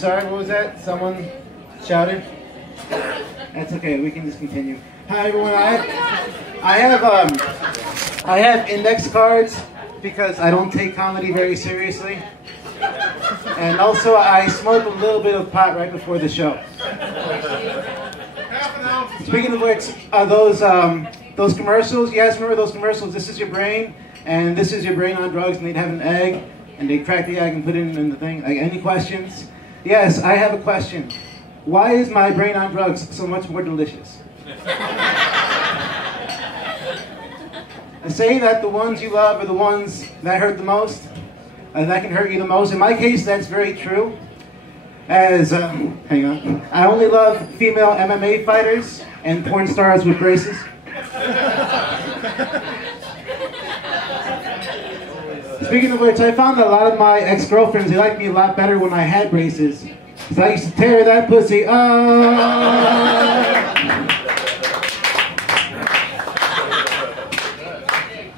sorry, what was that? Someone shouted? That's okay, we can just continue. Hi everyone, I have index cards because I don't take comedy very seriously. And also I smoke a little bit of pot right before the show. Speaking of which, those commercials, you guys remember those commercials? This is your brain, and this is your brain on drugs, and they'd have an egg, and they'd crack the egg and put it in the thing. Like, any questions? Yes, I have a question. Why is my brain on drugs so much more delicious? Say that the ones you love are the ones that hurt the most, that can hurt you the most. In my case, that's very true. As, hang on, I only love female MMA fighters and porn stars with braces. Speaking of which, I found that a lot of my ex-girlfriends, they liked me a lot better when I had braces. Because I used to tear that pussy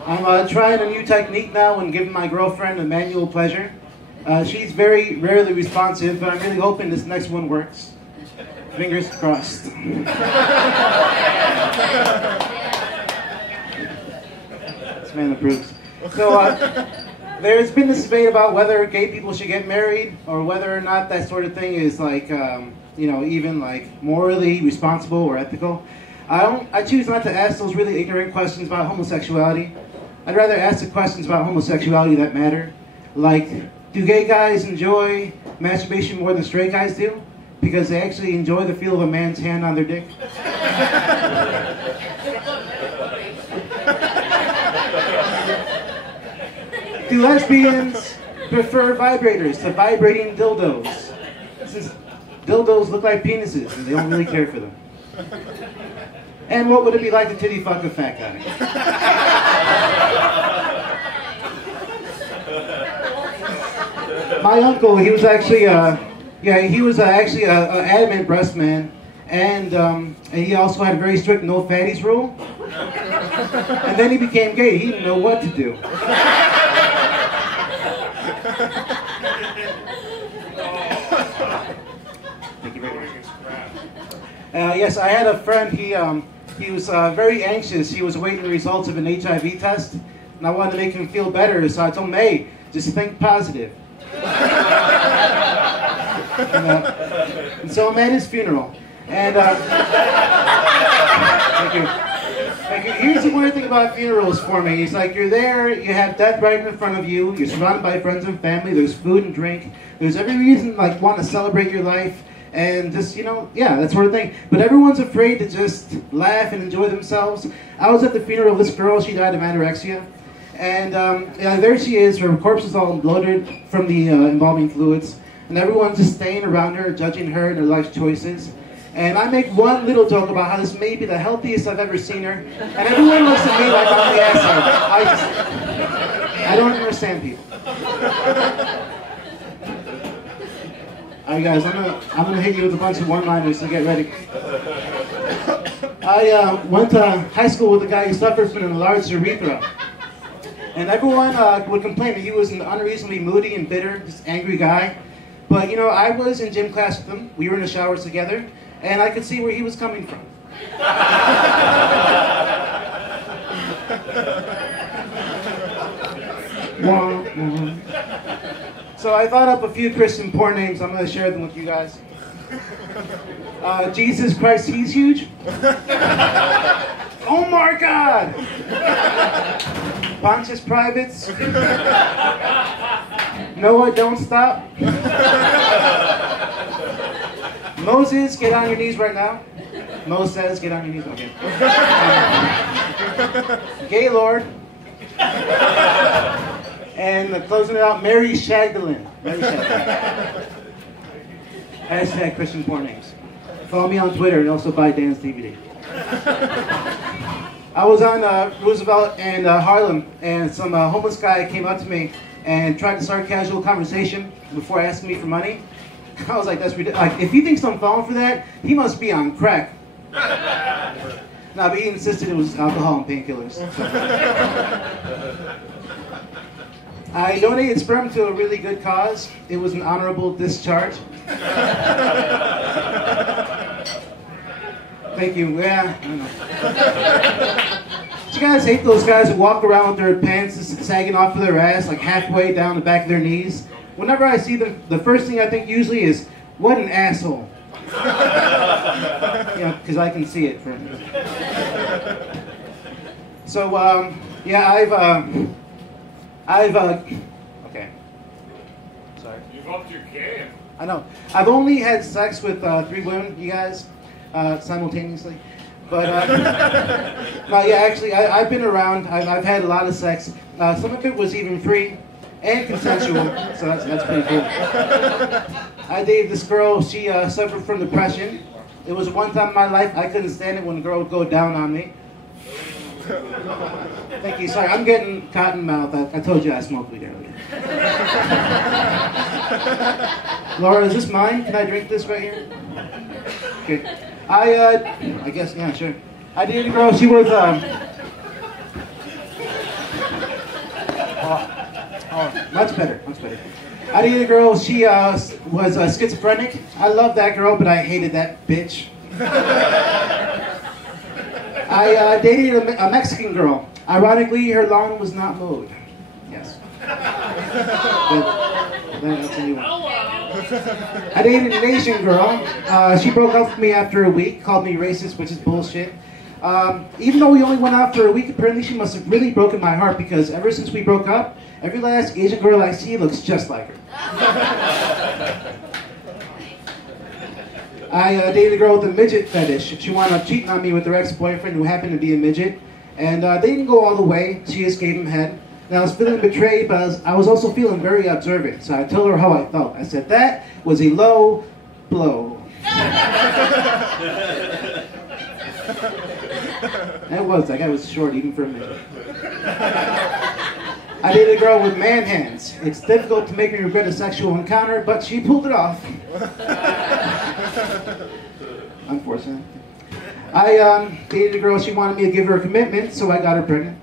I'm trying a new technique now and giving my girlfriend a manual pleasure. She's very rarely responsive, but I'm really hoping this next one works. Fingers crossed. This man approves. So, there's been this debate about whether gay people should get married, or whether or not that sort of thing is like, you know, even like morally responsible or ethical. I choose not to ask those really ignorant questions about homosexuality. I'd rather ask the questions about homosexuality that matter. Like, do gay guys enjoy masturbation more than straight guys do? Because they actually enjoy the feel of a man's hand on their dick. Do lesbians prefer vibrators to vibrating dildos? Since dildos look like penises and they don't really care for them. And what would it be like to titty fuck a fat guy? My uncle, he was actually actually an adamant breast man, and he also had a very strict no fatties rule. And then he became gay. He didn't know what to do. Thank you very much. Yes, I had a friend. He was very anxious. He was awaiting the results of an HIV test, and I wanted to make him feel better. So I told him, "Hey, just think positive." And so I'm at his funeral, and thank you. Here's the weird thing about funerals for me. It's like you're there, you have death right in front of you, you're surrounded by friends and family, there's food and drink, there's every reason like want to celebrate your life, and just, you know, yeah, that sort of thing. But everyone's afraid to just laugh and enjoy themselves. I was at the funeral of this girl, she died of anorexia. And there she is, her corpse is all bloated from the embalming fluids. And everyone's just staying around her, judging her and her life choices. And I make one little joke about how this may be the healthiest I've ever seen her. And everyone looks at me like I'm the asshole. I don't understand people. Alright guys, I'm gonna hit you with a bunch of one-liners, so get ready. I went to high school with a guy who suffered from an enlarged urethra. And everyone would complain that he was an unreasonably moody and bitter, just angry guy. But, you know, I was in gym class with him. We were in the showers together. And I could see where he was coming from. So I thought up a few Christian porn names. I'm going to share them with you guys. Jesus Christ, he's huge. Oh my God! Pontius Privates. Noah, don't stop. Moses, get on your knees right now. Moses, get on your knees. Okay. Gaylord. And closing it out, Mary Shagdalin. Mary Shagdalin. Hashtag Christian porn names. Follow me on Twitter and also buy Dan's DVD. I was on Roosevelt and Harlem, and some homeless guy came up to me and tried to start a casual conversation before asking me for money. I was like, that's ridiculous. Like, if he thinks I'm falling for that, he must be on crack. No, but he insisted it was alcohol and painkillers. So. I donated sperm to a really good cause. It was an honorable discharge. Thank you. Yeah, I know. Do you guys hate those guys who walk around with their pants sagging off of their ass, like halfway down the back of their knees? Whenever I see them, the first thing I think usually is, what an asshole. Yeah, because I can see it from here. So, yeah, okay. Sorry. You've upped your game. I know. I've only had sex with 3 women, you guys, simultaneously. But, no, yeah, actually, I've been around. I've had a lot of sex. Some of it was even free and consensual, so that's pretty cool. I dated this girl. She suffered from depression. It was one time in my life I couldn't stand it when a girl would go down on me. Thank you. Sorry, I'm getting cotton mouth. I told you I smoked weed earlier. Laura, is this mine? Can I drink this right here? Okay. I guess, yeah, sure. I dated a girl. She was, much better, much better. I dated a girl. She was schizophrenic. I loved that girl, but I hated that bitch. I dated a Mexican girl. Ironically, her lawn was not mowed. Yes. But that's a new one. I dated an Asian girl. She broke up with me after a week, called me racist, which is bullshit. Even though we only went out for a week, apparently she must have really broken my heart because ever since we broke up, every last Asian girl I see looks just like her. I dated a girl with a midget fetish. She wound up cheating on me with her ex-boyfriend who happened to be a midget. And they didn't go all the way. She just gave him head. And I was feeling betrayed, but I was also feeling very observant. So I told her how I felt. I said, that was a low blow. And it was. That guy was short even for a midget. I dated a girl with man hands. It's difficult to make me regret a sexual encounter, but she pulled it off. Unfortunately. I dated a girl. She wanted me to give her a commitment, so I got her pregnant.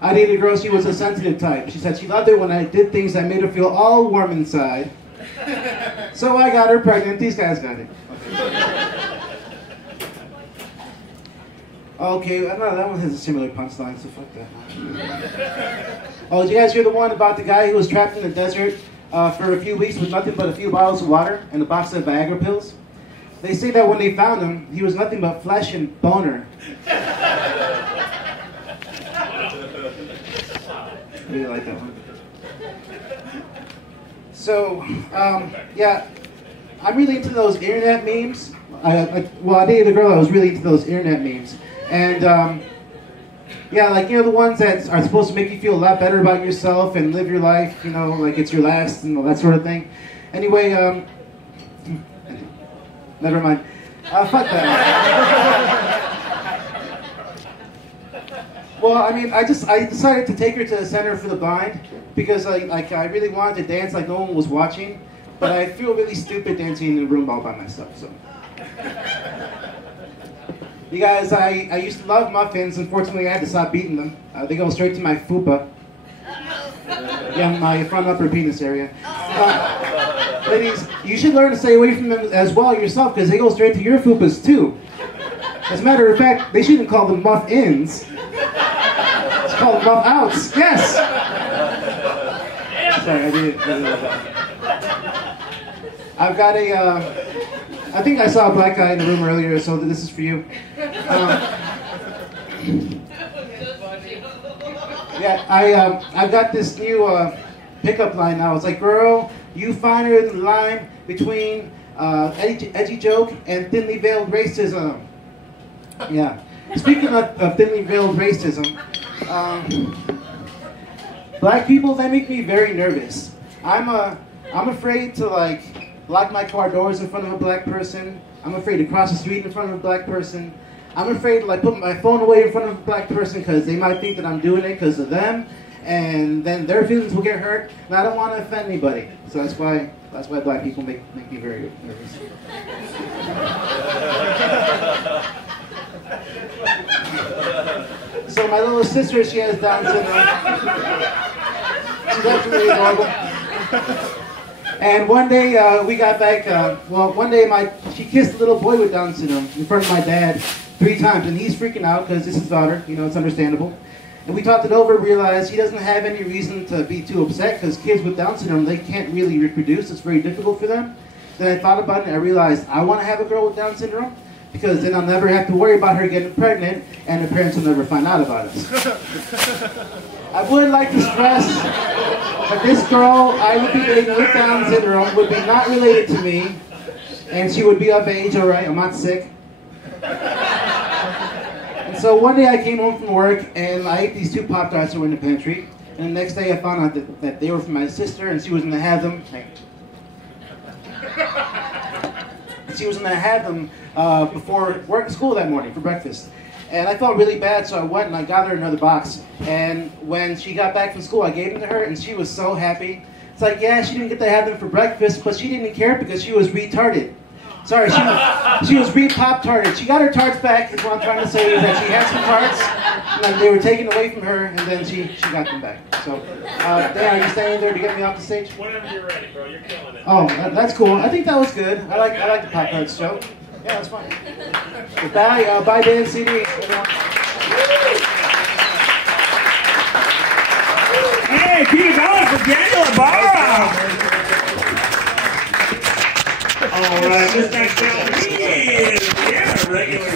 I dated a girl. She was a sensitive type. She said she loved it when I did things that made her feel all warm inside. So I got her pregnant. These guys got it. Okay, I know that one has a similar punchline, so fuck that. Oh, did you guys hear the one about the guy who was trapped in the desert for a few weeks with nothing but a few bottles of water and a box of Viagra pills? They say that when they found him, he was nothing but flesh and boner. I really like that one. So, yeah, I'm really into those internet memes. I dated a girl that was really into those internet memes. And, yeah, like, you know, the ones that are supposed to make you feel a lot better about yourself and live your life, you know, like it's your last and all that sort of thing. Anyway, never mind. Fuck that. Well, I mean, I decided to take her to the Center for the Blind because I really wanted to dance like no one was watching, but I feel really stupid dancing in a room all by myself, so. You guys, I used to love muffins. Unfortunately, I had to stop eating them. They go straight to my fupa. Yeah, my front upper penis area. Ladies, you should learn to stay away from them as well yourself because they go straight to your fupas too. As a matter of fact, they shouldn't call them muff-ins. It's called muff-outs. Yes! Sorry, I did it. I've got a... I think I saw a black guy in the room earlier, so this is for you. Yeah, I've got this new pickup line now. It's like, girl, you find her in the line between edgy joke and thinly veiled racism. Yeah. Speaking of thinly veiled racism, black people, they make me very nervous. I'm afraid to like lock my car doors in front of a black person. I'm afraid to cross the street in front of a black person. I'm afraid to like put my phone away in front of a black person because they might think that I'm doing it because of them, and then their feelings will get hurt. And I don't want to offend anybody, so that's why black people make me very nervous. So my little sister, she has Down syndrome. She's absolutely adorable. And one day we got back, one day she kissed a little boy with Down syndrome in front of my dad 3 times, and he's freaking out because it's his daughter, you know, it's understandable. And we talked it over, realized he doesn't have any reason to be too upset because kids with Down syndrome, they can't really reproduce, it's very difficult for them. Then I thought about it and I realized I want to have a girl with Down syndrome because then I'll never have to worry about her getting pregnant and the parents will never find out about us. I would like to stress that this girl I would be dating with Down syndrome would be not related to me, and she would be of age, alright, I'm not sick. And so one day I came home from work and I ate these 2 Pop-Tarts that were in the pantry, and the next day I found out that they were from my sister and she was going to have them. She was going to have them before school that morning for breakfast. And I felt really bad, so I went and I got her another box. And when she got back from school, I gave them to her, and she was so happy. It's like, yeah, she didn't get to have them for breakfast, but she didn't care because she was retarded. Sorry, she was re-pop-tarted. She got her tarts back, is what I'm trying to say, is that she had some tarts, and then they were taken away from her, and then she got them back. So, Dan, are you standing there to get me off the stage? Whenever you're ready, bro, you're killing it. Oh, that's cool. I think that was good. I like the Pop-Tarts joke. Yeah, that's fine. Bye, Dan CD. Hey, keep it going for Daniel Ibarra. All right, this next gentleman, he is, yeah, regular